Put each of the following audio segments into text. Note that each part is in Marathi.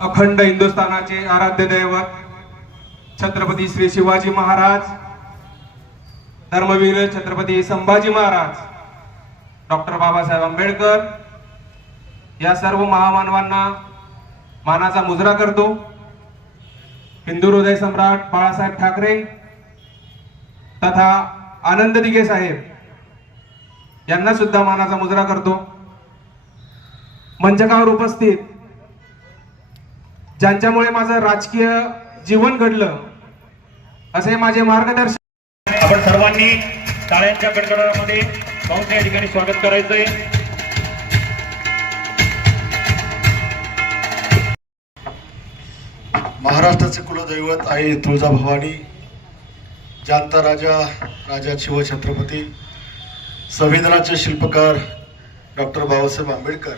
अखंड हिंदुस्थानाचे आराध्य दैवत छत्रपती श्री शिवाजी महाराज धर्मवीर छत्रपती संभाजी महाराज डॉक्टर बाबासाहेब आंबेडकर या सर्व महामानवांना मानाचा मुजरा करतो. हिंदू हृदय सम्राट बाळासाहेब ठाकरे तथा आनंद दिघे साहेब यांना सुद्धा मानाचा मुजरा करतो. मंचकावर उपस्थित ज्यांच्यामुळे माझं राजकीय जीवन घडलं असे माझे मार्गदर्शक आपण सर्वांनी टाळ्यांच्या कडकडाटामध्ये पाहून या ठिकाणी स्वागत करायचंय. महाराष्ट्राचे कुलदैवत आई तुळजाभवानी जाणता राजा राजा शिवछत्रपती संविधानाचे शिल्पकार डॉक्टर बाबासाहेब आंबेडकर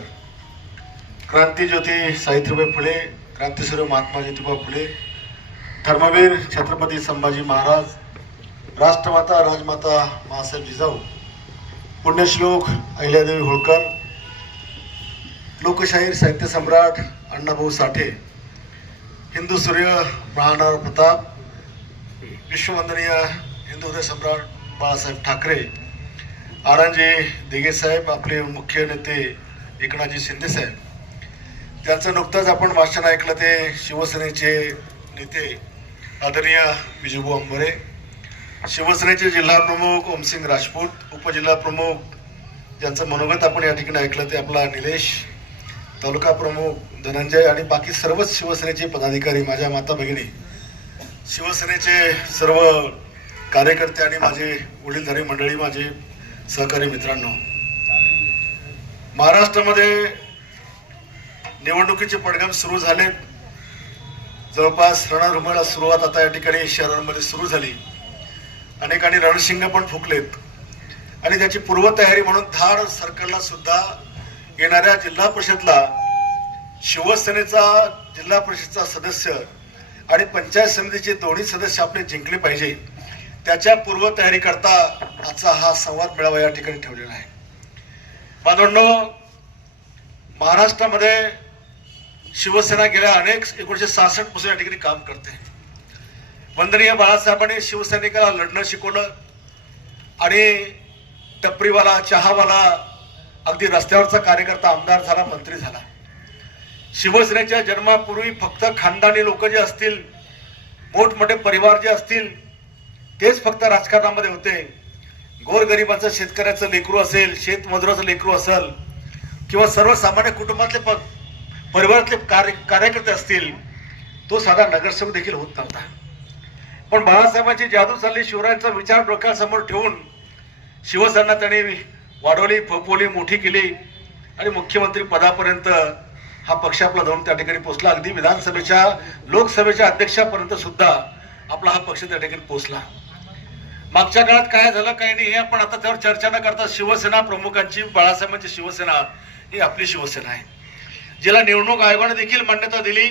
क्रांतीज्योती सावित्रीबाई फुले क्रांतीसूर्य महात्मा ज्योतिबा फुले धर्मवीर छत्रपती संभाजी महाराज राष्ट्रमाता राजमाता महासाहेब जिजाऊ पुण्यश्लोक अहिल्यादेवी होळकर लोकशाहीर साहित्य सम्राट अण्णाभाऊ साठे हिंदू सूर्य महानार प्रताप विश्ववंदनीय हिंदू हृदय सम्राट बाळासाहेब ठाकरे आनंदजी दिघे साहेब आपले मुख्य नेते एकनाथजी शिंदे साहेब. त्यांचं नुकतंच आपण भाषण ऐकलं ते शिवसेनेचे नेते आदरणीय विजूभाऊ अंबरे शिवसेनेचे जिल्हाप्रमुख ओमसिंग राजपूत उपजिल्हा प्रमुख ज्यांचं मनोगत आपण या ठिकाणी ऐकलं ते आपला निलेश तालुका प्रमुख धनंजय आणि बाकी सर्वच शिवसेनेचे पदाधिकारी माझ्या माता भगिनी. शिवसेनेचे सर्व कार्यकर्ते आणि माझे वडीलधारी मंडळी माझे सहकारी मित्रांनो महाराष्ट्रामध्ये निवडणुकीचे पडघम सुरू झाले जवळपास रणधुमाळा सुरुवात आता या ठिकाणी शहरांमध्ये सुरू झाली. अनेकांनी रणशिंग पण फुकलेत. आणि त्याची पूर्वतयारी म्हणून धाड सरकारला सुद्धा येणाऱ्या जिल्हा परिषदला शिवसेनेचा जिल्हा परिषदचा सदस्य आणि पंचायत समितीचे दोन्ही सदस्य आपले जिंकले पाहिजे. त्याच्या पूर्वतयारी करता आजचा हा संवाद मेळावा या ठिकाणी ठेवलेला आहे. बांधवांनो महाराष्ट्रामध्ये शिवसेना गेल्या अनेक एकोणीशे सहासष्टपासून या ठिकाणी काम करते. वंदनीय बाळासाहेबांनी शिवसैनिकाला लढणं शिकवलं आणि टपरीवाला चहावाला अगदी रस्त्यावरचा कार्यकर्ता आमदार झाला मंत्री झाला. शिवसेनेच्या जन्मापूर्वी फक्त खानदानी लोक जे असतील मोठमोठे परिवार जे असतील तेच फक्त राजकारणामध्ये होते. गोरगरिबाचं शेतकऱ्याचं लेकरू असेल शेतमजुराचं लेकरू असेल किंवा सर्वसामान्य कुटुंबातले प परिवारातले कार्य कार्यकर्ते असतील तो साधा नगरसेवक देखील होत नव्हता. पण बाळासाहेबांची जादू चालली शिवरायांचा विचार डोक्यासमोर ठेवून शिवसेना त्यांनी वाढवली फोपवली मोठी केली आणि मुख्यमंत्री पदापर्यंत हा पक्ष आपला जाऊन त्या ठिकाणी पोहोचला. अगदी विधानसभेच्या लोकसभेच्या अध्यक्षापर्यंत सुद्धा आपला हा पक्ष त्या ठिकाणी पोहोचला. मागच्या काळात काय झालं काय नाही हे आपण आता त्यावर चर्चा न करता शिवसेना प्रमुखांची बाळासाहेबांची शिवसेना ही आपली शिवसेना आहे. जिला निवडणूक आयोगाने देखील मान्यता दिली.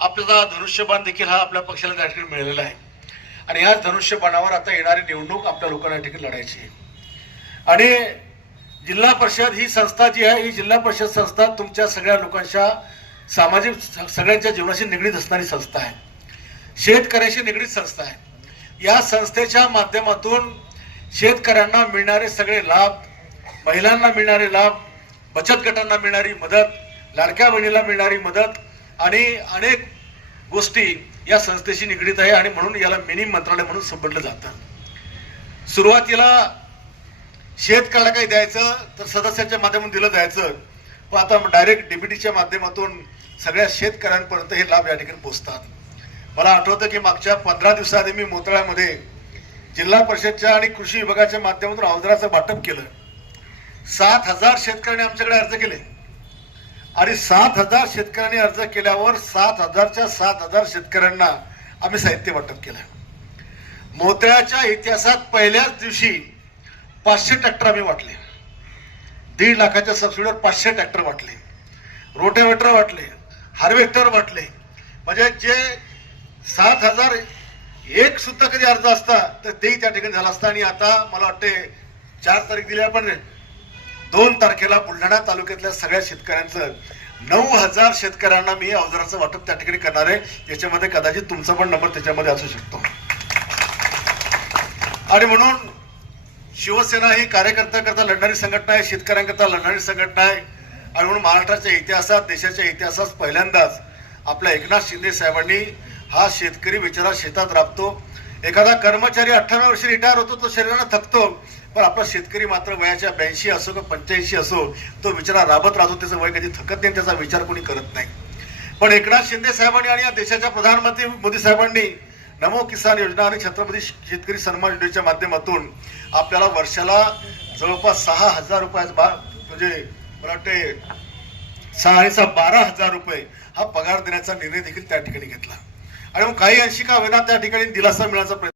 आपल्याला धनुष्यबाण देखील हा आपल्या पक्षाला त्या ठिकाणी मिळालेला आहे. आणि ह्या धनुष्यबाणावर आता येणारी निवडणूक आपल्या लोकांना या ठिकाणी लढायची आहे. आणि जिल्हा परिषद ही संस्था जी आहे ही जिल्हा परिषद संस्था तुमच्या सगळ्या लोकांच्या सामाजिक स- सगळ्यांच्या जीवनाशी निगडीत असणारी संस्था आहे. शेतकऱ्याशी निगडीत संस्था आहे. या संस्थेच्या माध्यमातून शेतकऱ्यांना मिळणारे सगळे लाभ महिलांना मिळणारे लाभ बचत गटांना मिळणारी मदत लाडक्या बहिणीला मिळणारी मदत आणि अनेक गोष्टी या संस्थेशी निगडीत आहे आणि म्हणून याला मिनी मंत्रालय म्हणून संबोधलं जातं. सुरुवातीला शेतकऱ्याला काही द्यायचं तर सदस्यांच्या माध्यमातून दिलं जायचं. पण आता डायरेक्ट डीबीटीच्या माध्यमातून सगळ्या शेतकऱ्यांपर्यंत हे लाभ या ठिकाणी पोहोचतात. मला आठवतं की मागच्या पंधरा दिवसाआधी मी मोतळ्यामध्ये जिल्हा परिषदच्या आणि कृषी विभागाच्या माध्यमातून अवजाराचं वाटप केलं. सात हजार शेतकऱ्यांनी आमच्याकडे अर्ज केले. आणि सात हजार शेतकऱ्यांनी अर्ज केल्यावर सात हजारच्या सात हजार शेतकऱ्यांना आम्ही साहित्य वाटप केलं. मोतळ्याच्या इतिहासात पहिल्याच दिवशी पाचशे ट्रॅक्टर आम्ही वाटले. दीड लाखाच्या सबसिडीवर पाचशे ट्रॅक्टर वाटले. रोटेवेटर वाटले हार्वेस्टर वाटले. म्हणजे जे सात हजार एक सुद्धा कधी अर्ज असता तर तेही त्या ठिकाणी झाला असता. आणि आता मला वाटते चार तारीख दिली पण दोन तारखेला बुलढाणा तालुक्यातल्या सगळ्या शेतकऱ्यांचं नऊ हजार शेतकऱ्यांना मी अवजाराचं वाटप त्या ठिकाणी करणार आहे. याच्यामध्ये कदाचित तुमचा पण नंबर त्याच्यामध्ये असू शकतो. आणि म्हणून शिवसेना ही कार्यकर्त्याकरता लढणारी संघटना आहे शेतकऱ्यांकरता लढणारी संघटना आहे. आणि म्हणून महाराष्ट्राच्या इतिहासात देशाच्या इतिहासात पहिल्यांदाच आपल्या एकनाथ शिंदे साहेबांनी हा शेतकरी बिचारा शेतात राबतो. एखादा कर्मचारी अठ्ठावन्न वर्षी रिटायर होतो तो शरीरानं थकतो. पण आपला शेतकरी मात्र वयाच्या ब्याऐंशी असो किंवा पंच्याऐंशी असो तो बिचारा राबत राहतो त्याचं वय कधी थकत नाही त्याचा विचार कोणी करत नाही. पण एकनाथ शिंदे साहेबांनी आणि या देशाच्या प्रधानमंत्री मोदी साहेबांनी नमो किसान योजना आणि छत्रपती शेतकरी सन्मान योजनेच्या माध्यमातून आपल्याला वर्षाला जवळपास सहा हजार रुपया बा म्हणजे मला वाटते सहा आणि सहा बारा हजार रुपये हा पगार देण्याचा निर्णय देखील त्या ठिकाणी घेतला. आणि मग काही अंशी का होईना त्या ठिकाणी दिलासा मिळायचा प्रयत्न